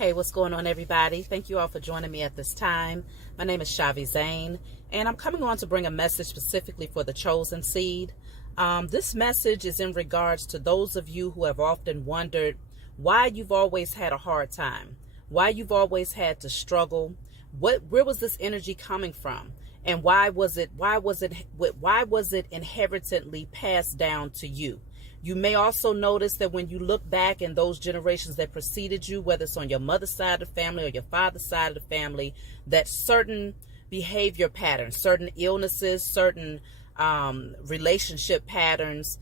Hey, what's going on, everybody? Thank you all for joining me at this time. My name is Zaine, and I'm coming on to bring a message specifically for the chosen seed. This message is in regards to those of you who have often wondered why you've always had a hard time, why you've always had to struggle. Where was this energy coming from? And why was it inherently passed down to you? You may also notice that when you look back in those generations that preceded you, whether it's on your mother's side of the family or your father's side of the family, that certain behavior patterns, certain illnesses, certain relationship patterns,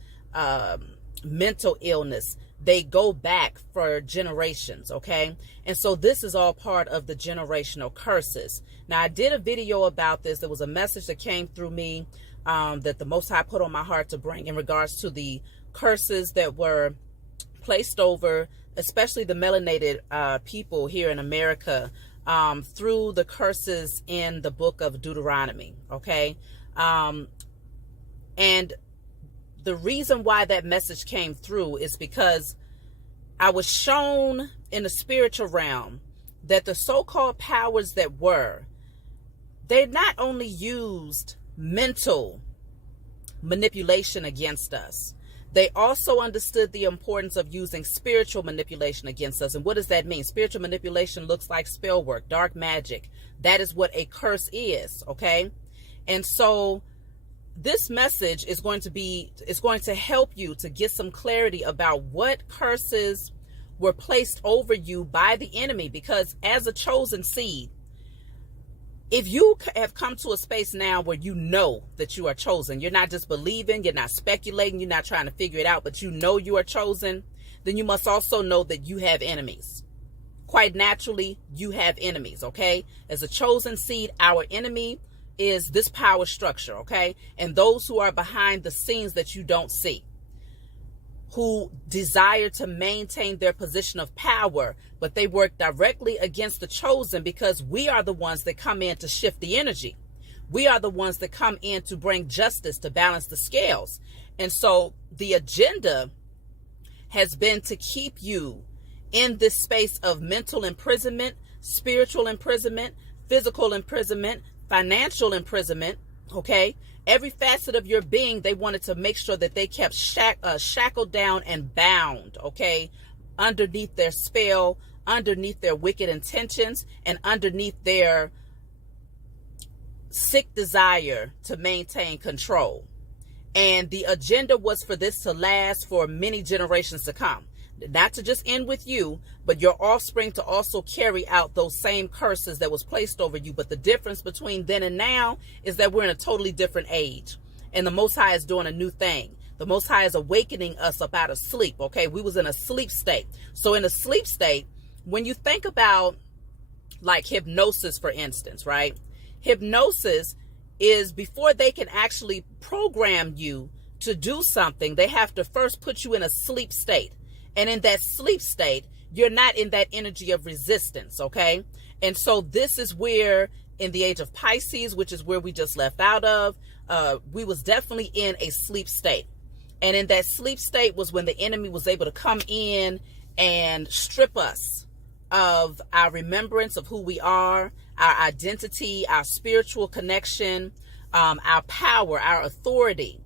mental illness, they go back for generations, okay? And so this is all part of the generational curses. Now, I did a video about this. There was a message that came through me that the Most High put on my heart to bring in regards to the curses that were placed over, especially the melanated people here in America, through the curses in the book of Deuteronomy, okay? And the reason why that message came through is because I was shown in the spiritual realm that the so-called powers that were, they not only used mental manipulation against us, they also understood the importance of using spiritual manipulation against us. And what does that mean? Spiritual manipulation looks like spell work, dark magic. That is what a curse is, okay? And so this message is going to help you to get some clarity about what curses were placed over you by the enemy. Because as a chosen seed, if you have come to a space now where you know that you are chosen, you're not just believing, you're not speculating, you're not trying to figure it out, but you know you are chosen, then you must also know that you have enemies. Quite naturally, you have enemies, okay? As a chosen seed, our enemy is this power structure, okay? And those who are behind the scenes that you don't see, who desire to maintain their position of power, but they work directly against the chosen because we are the ones that come in to shift the energy. We are the ones that come in to bring justice, to balance the scales. And so the agenda has been to keep you in this space of mental imprisonment, spiritual imprisonment, physical imprisonment, financial imprisonment, okay? Every facet of your being, they wanted to make sure that they kept shackled down and bound, okay, underneath their spell, underneath their wicked intentions, and underneath their sick desire to maintain control. And the agenda was for this to last for many generations to come. Not to just end with you, but your offspring to also carry out those same curses that was placed over you. But the difference between then and now is that we're in a totally different age. And the Most High is doing a new thing. The Most High is awakening us up out of sleep, okay? We was in a sleep state. So in a sleep state, when you think about like hypnosis, for instance, right? Hypnosis is before they can actually program you to do something, they have to first put you in a sleep state. And in that sleep state, you're not in that energy of resistance, okay? And so this is where in the age of Pisces, which is where we just left out of, we was definitely in a sleep state. And in that sleep state was when the enemy was able to come in and strip us of our remembrance of who we are, our identity, our spiritual connection, our power, our authority,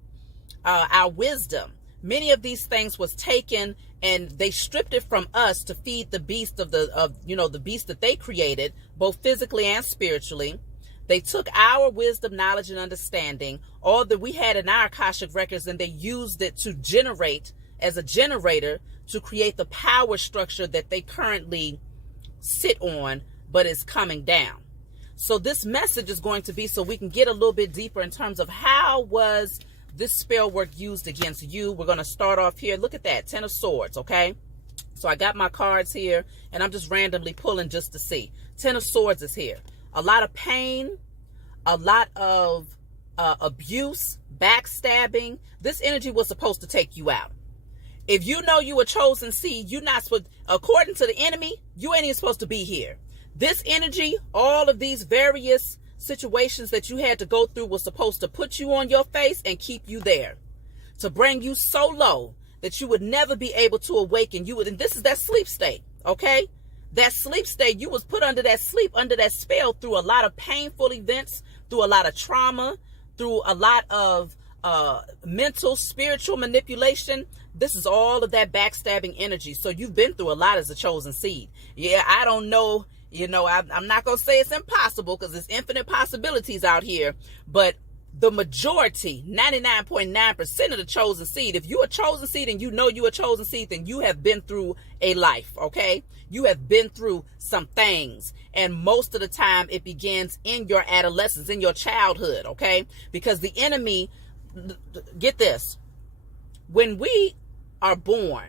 our wisdom. Many of these things was taken and they stripped it from us to feed the beast the beast that they created, both physically and spiritually. They took our wisdom, knowledge, and understanding, all that we had in our Akashic records, and they used it to generate as a generator to create the power structure that they currently sit on, but is coming down. So this message is going to be so we can get a little bit deeper in terms of how was this spell work used against you. We're going to start off here. Look at that, 10 of Swords, okay? So I got my cards here, and I'm just randomly pulling just to see. 10 of Swords is here. A lot of pain, a lot of abuse, backstabbing. This energy was supposed to take you out. If you know you a chosen seed, you're not supposed, according to the enemy, you ain't even supposed to be here. This energy, all of these various situations that you had to go through was supposed to put you on your face and keep you there, to bring you so low that you would never be able to awaken. And this is that sleep state, okay? That sleep state, you was put under that sleep, under that spell through a lot of painful events, through a lot of trauma, through a lot of mental, spiritual manipulation. This is all of that backstabbing energy. So you've been through a lot as a chosen seed. Yeah, I don't know. I'm not going to say it's impossible because there's infinite possibilities out here. But the majority, 99.9% of the chosen seed, if you're a chosen seed and you know you're a chosen seed, then you have been through a life, okay? You have been through some things. And most of the time it begins in your adolescence, in your childhood, okay? Because the enemy, get this, when we are born,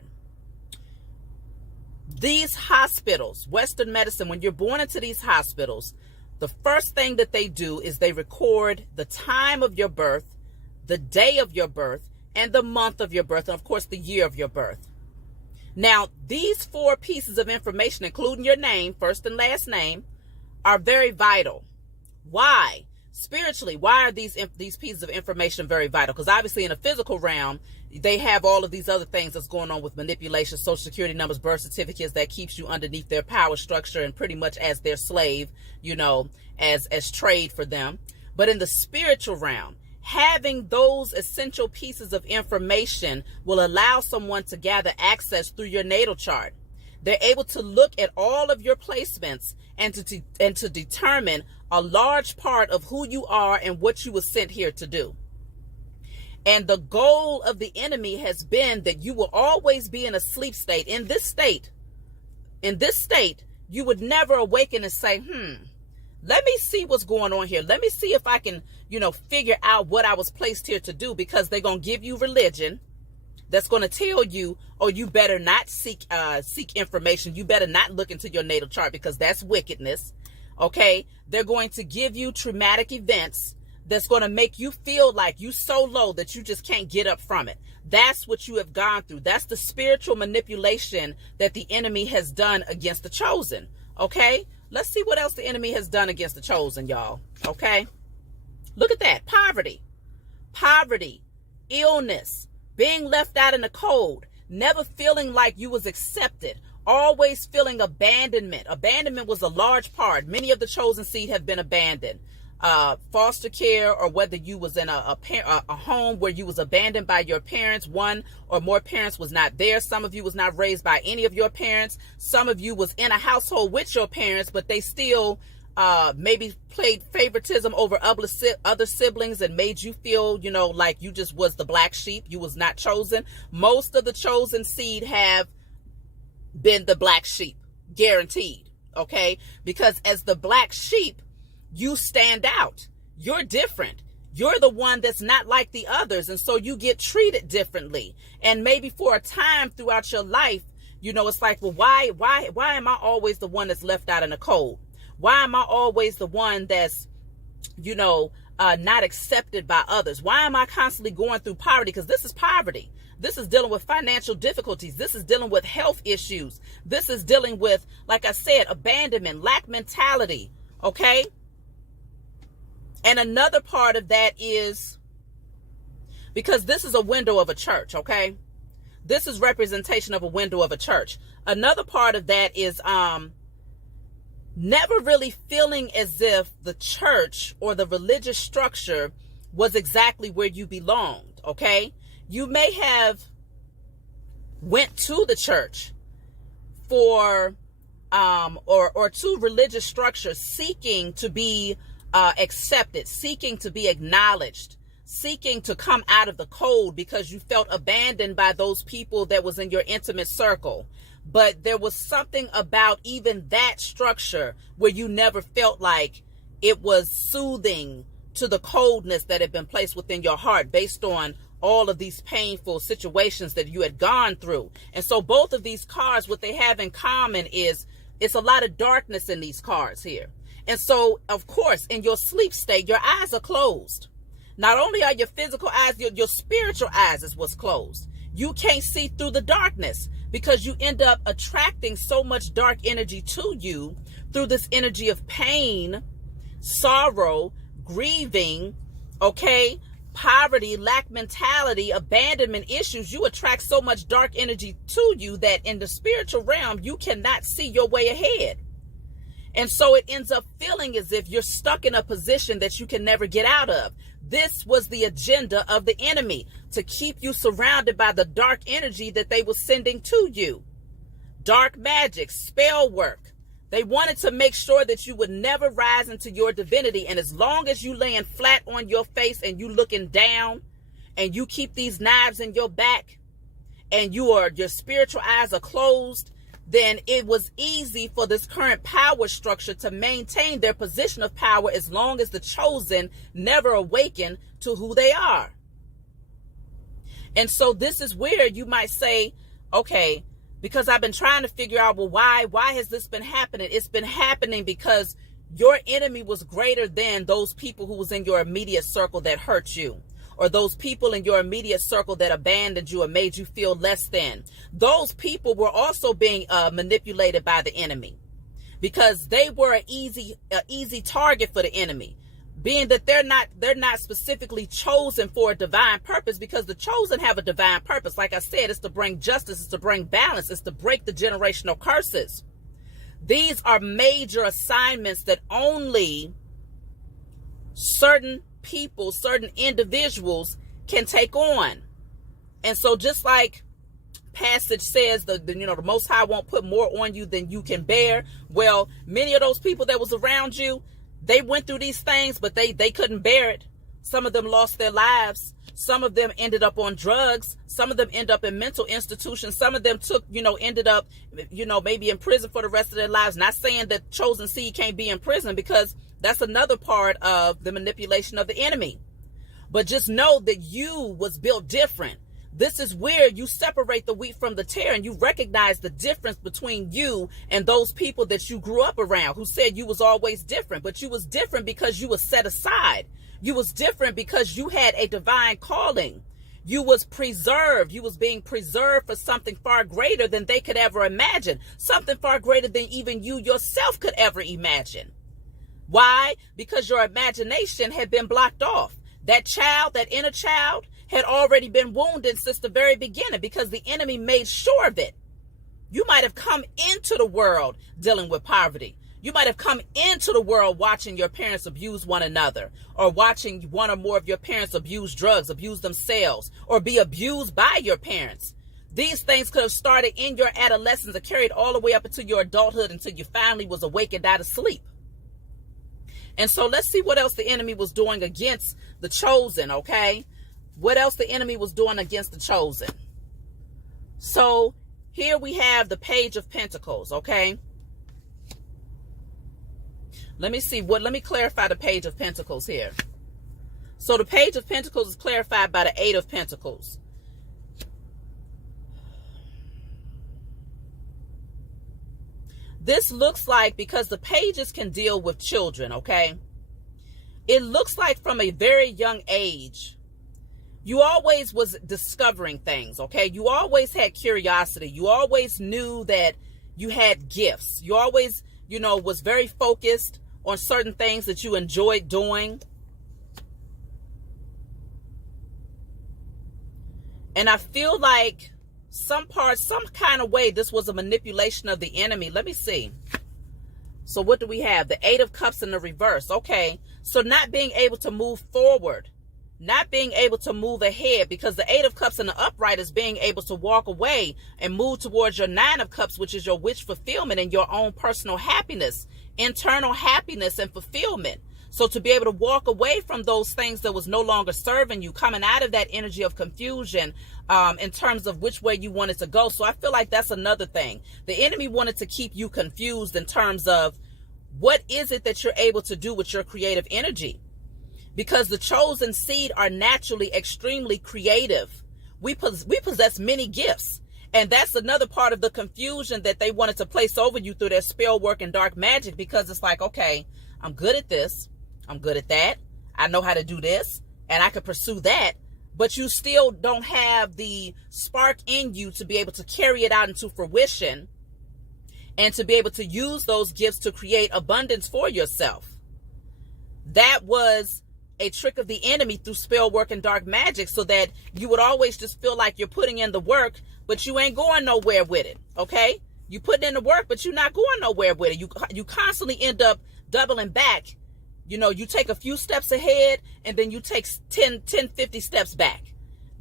these hospitals, Western medicine, when you're born into these hospitals, the first thing that they do is they record the time of your birth, the day of your birth, and the month of your birth, and of course the year of your birth. Now, these 4 pieces of information, including your name, first and last name, are very vital. Why? Spiritually, why are these pieces of information very vital? Because obviously in a physical realm, they have all of these other things that's going on with manipulation, social security numbers, birth certificates, that keeps you underneath their power structure and pretty much as their slave, as trade for them. But in the spiritual realm, having those essential pieces of information will allow someone to gather access through your natal chart. They're able to look at all of your placements and to determine a large part of who you are and what you were sent here to do. And the goal of the enemy has been that you will always be in a sleep state. In this state, you would never awaken and say, let me see what's going on here. Let me see if I can, figure out what I was placed here to do, because they're going to give you religion that's going to tell you, oh, you better not seek information. You better not look into your natal chart because that's wickedness. Okay. They're going to give you traumatic events that's going to make you feel like you so low that you just can't get up from it. That's what you have gone through. That's the spiritual manipulation that the enemy has done against the chosen. Okay. Let's see what else the enemy has done against the chosen, y'all. Okay. Look at that. Poverty, illness, being left out in the cold, never feeling like you was accepted, always feeling abandonment. Abandonment was a large part. Many of the chosen seed have been abandoned. Foster care, or whether you was in a home where you was abandoned by your parents, one or more parents was not there. Some of you was not raised by any of your parents. Some of you was in a household with your parents, but they still maybe played favoritism over other siblings and made you feel, like you just was the black sheep. You was not chosen. Most of the chosen seed have been the black sheep, guaranteed. Okay, because as the black sheep, you stand out. You're different. You're the one that's not like the others. And so you get treated differently. And maybe for a time throughout your life, it's like, well, why am I always the one that's left out in the cold? Why am I always the one that's, not accepted by others? Why am I constantly going through poverty? Because this is poverty. This is dealing with financial difficulties. This is dealing with health issues. This is dealing with, like I said, abandonment, lack mentality. Okay. And another part of that is because this is a window of a church, okay? This is representation of a window of a church. Another part of that is never really feeling as if the church or the religious structure was exactly where you belonged, okay? You may have went to the church for or to religious structures seeking to be accepted, seeking to be acknowledged, seeking to come out of the cold because you felt abandoned by those people that was in your intimate circle. But there was something about even that structure where you never felt like it was soothing to the coldness that had been placed within your heart based on all of these painful situations that you had gone through. And so both of these cards, what they have in common is it's a lot of darkness in these cards here. And so, of course, in your sleep state, your eyes are closed. Not only are your physical eyes, your spiritual eyes is what's closed. You can't see through the darkness because you end up attracting so much dark energy to you through this energy of pain, sorrow, grieving, okay, poverty, lack mentality, abandonment issues, you attract so much dark energy to you that in the spiritual realm, you cannot see your way ahead. And so it ends up feeling as if you're stuck in a position that you can never get out of. This was the agenda of the enemy, to keep you surrounded by the dark energy that they were sending to you. Dark magic, spell work. They wanted to make sure that you would never rise into your divinity. And as long as you laying flat on your face and you looking down and you keep these knives in your back and your spiritual eyes are closed, then it was easy for this current power structure to maintain their position of power as long as the chosen never awaken to who they are. And so this is where you might say, okay, because I've been trying to figure out, well, why has this been happening? It's been happening because your enemy was greater than those people who was in your immediate circle that hurt you, or those people in your immediate circle that abandoned you and made you feel less than. Those people were also being manipulated by the enemy because they were an easy target for the enemy, being that they're not specifically chosen for a divine purpose, because the chosen have a divine purpose. Like I said, it's to bring justice, it's to bring balance, it's to break the generational curses. These are major assignments that only certain people, certain individuals can take on. And so just like passage says, the Most High won't put more on you than you can bear. Well, many of those people that was around you, they went through these things, but they couldn't bear it. Some of them lost their lives. Some of them ended up on drugs. Some of them end up in mental institutions. Some of them ended up, maybe in prison for the rest of their lives. Not saying that chosen seed can't be in prison, because that's another part of the manipulation of the enemy. But just know that you was built different. This is where you separate the wheat from the tare, and you recognize the difference between you and those people that you grew up around who said you was always different. But you was different because you was set aside. You was different because you had a divine calling. You was preserved. You was being preserved for something far greater than they could ever imagine. Something far greater than even you yourself could ever imagine. Why? Because your imagination had been blocked off. That child, that inner child, had already been wounded since the very beginning, because the enemy made sure of it. You might have come into the world dealing with poverty. You might have come into the world watching your parents abuse one another, or watching one or more of your parents abuse drugs, abuse themselves, or be abused by your parents. These things could have started in your adolescence and carried all the way up into your adulthood until you finally was awakened out of sleep. And so let's see what else the enemy was doing against the chosen, okay? What else the enemy was doing against the chosen. So here we have the Page of Pentacles, okay? Let me clarify the Page of Pentacles here. So the Page of Pentacles is clarified by the Eight of Pentacles. This looks like, because the pages can deal with children, okay? It looks like from a very young age, you always was discovering things, okay? You always had curiosity. You always knew that you had gifts. You always, was very focused on certain things that you enjoyed doing. And I feel like some kind of way, this was a manipulation of the enemy. Let me see. So what do we have? The Eight of Cups in the reverse. Okay. So not being able to move forward, not being able to move ahead, because the Eight of Cups in the upright is being able to walk away and move towards your Nine of Cups, which is your wish fulfillment and your own personal happiness, internal happiness and fulfillment. So to be able to walk away from those things that was no longer serving you, coming out of that energy of confusion, in terms of which way you wanted to go. So I feel like that's another thing. The enemy wanted to keep you confused in terms of what is it that you're able to do with your creative energy. Because the chosen seed are naturally extremely creative. We possess many gifts. And that's another part of the confusion that they wanted to place over you through their spell work and dark magic. Because it's like, okay, I'm good at this. I'm good at that. I know how to do this. And I could pursue that. But you still don't have the spark in you to be able to carry it out into fruition. And to be able to use those gifts to create abundance for yourself. That was a trick of the enemy through spell work and dark magic, so that you would always just feel like you're putting in the work, but you ain't going nowhere with it. Okay? You putting in the work, but you're not going nowhere with it. You constantly end up doubling back. You know, you take a few steps ahead and then you take 50 steps back.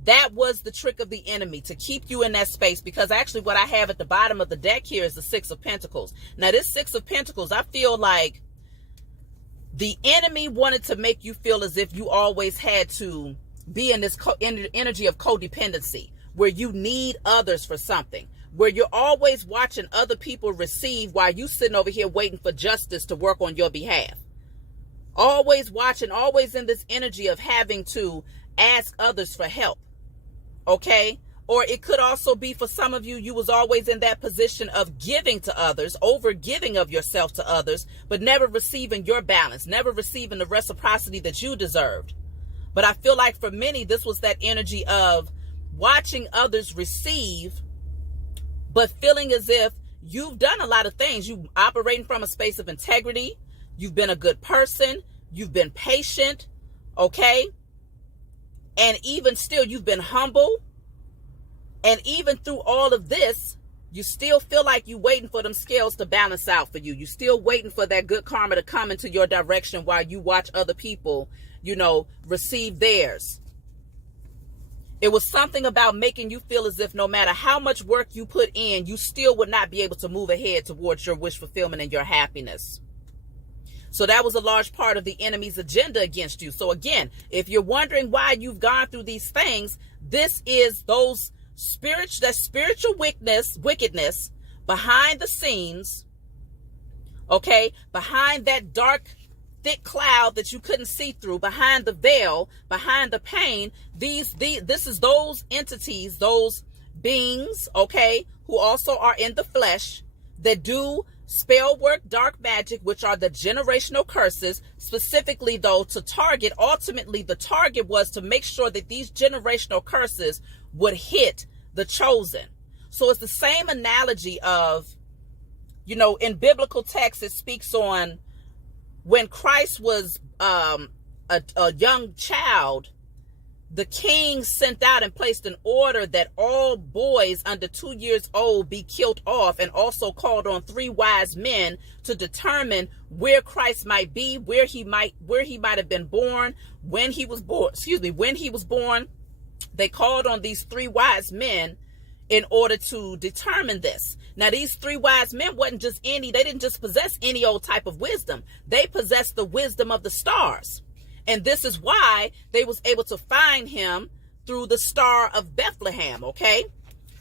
That was the trick of the enemy, to keep you in that space, because actually what I have at the bottom of the deck here is the Six of Pentacles. Now this Six of Pentacles, I feel like the enemy wanted to make you feel as if you always had to be in this energy of codependency, where you need others for something, where you're always watching other people receive while you sitting over here waiting for justice to work on your behalf. Always watching, always in this energy of having to ask others for help. Okay? Or it could also be for some of you, you was always in that position of giving to others, over giving of yourself to others, but never receiving your balance, never receiving the reciprocity that you deserved. But I feel like for many, this was that energy of watching others receive, but feeling as if you've done a lot of things. You operating from a space of integrity. You've been a good person. You've been patient. Okay? And even still, you've been humble. And even through all of this, you still feel like you're waiting for them scales to balance out for you. You're still waiting for that good karma to come into your direction while you watch other people, you know, receive theirs. It was something about making you feel as if no matter how much work you put in, you still would not be able to move ahead towards your wish fulfillment and your happiness. So that was a large part of the enemy's agenda against you. So again, if you're wondering why you've gone through these things, this is those spiritual wickedness behind the scenes, okay, behind that dark, thick cloud that you couldn't see through, behind the veil, behind the pain. This is those entities, those beings, okay, who also are in the flesh, that do spell work, dark magic, which are the generational curses, specifically though to target. Ultimately, the target was to make sure that these generational curses would hit the chosen. So it's the same analogy of, you know, in biblical text, it speaks on when Christ was a young child, the king sent out and placed an order that all boys under 2 years old be killed off, and also called on 3 wise men to determine where Christ might be, where he might have been born, when he was born. They called on these 3 wise men in order to determine this. Now, these 3 wise men they didn't just possess any old type of wisdom. They possessed the wisdom of the stars. And this is why they was able to find him through the star of Bethlehem, okay?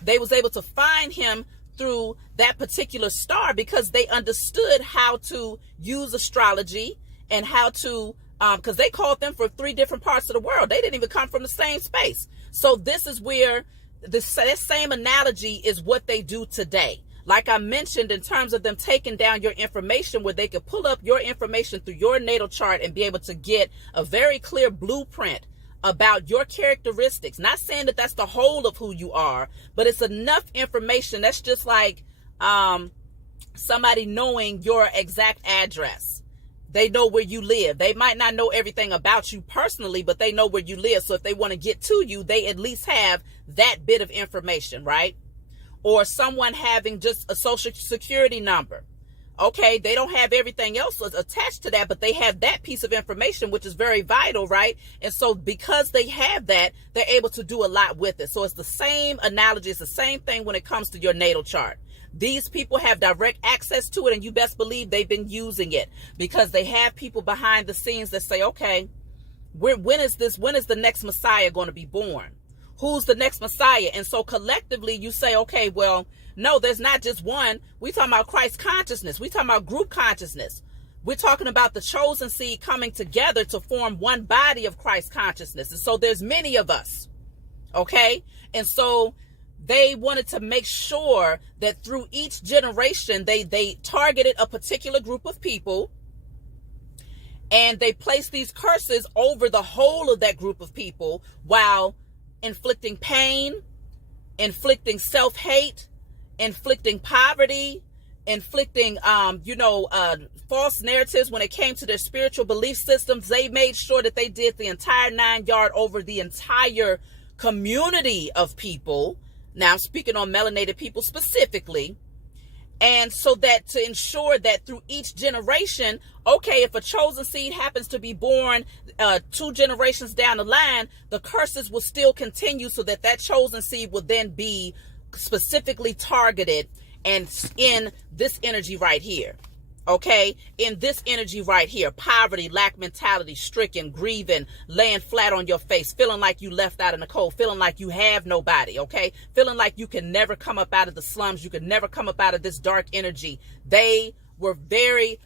They was able to find him through that particular star, because they understood how to use astrology and how to, because they called them from 3 different parts of the world. They didn't even come from the same space. So this is where that same analogy is what they do today. Like I mentioned, in terms of them taking down your information, where they could pull up your information through your natal chart and be able to get a very clear blueprint about your characteristics. Not saying that that's the whole of who you are, but it's enough information. That's just like somebody knowing your exact address. They know where you live. They might not know everything about you personally, but they know where you live. So if they want to get to you, they at least have that bit of information, right? Or someone having just a social security number. Okay, they don't have everything else attached to that, but they have that piece of information, which is very vital, right? And so because they have that, they're able to do a lot with it. So it's the same analogy. It's the same thing when it comes to your natal chart. These people have direct access to it, and you best believe they've been using it, because they have people behind the scenes that say, okay, when is the next Messiah going to be born? Who's the next Messiah? And so collectively you say, okay, well, no, there's not just one. We're talking about Christ consciousness. We're talking about group consciousness. We're talking about the chosen seed coming together to form one body of Christ consciousness. And so there's many of us. Okay. And so they wanted to make sure that through each generation, they targeted a particular group of people, and they placed these curses over the whole of that group of people, while inflicting pain, inflicting self-hate, inflicting poverty, inflicting, false narratives when it came to their spiritual belief systems. They made sure that they did the entire 9 yard over the entire community of people. Now I'm speaking on melanated people specifically. And so that to ensure that through each generation, okay, if a chosen seed happens to be born 2 generations down the line, the curses will still continue, so that that chosen seed will then be specifically targeted and in this energy right here. Okay, in this energy right here, poverty, lack mentality, stricken, grieving, laying flat on your face, feeling like you left out in the cold, feeling like you have nobody, okay, feeling like you can never come up out of the slums, you can never come up out of this dark energy. They were very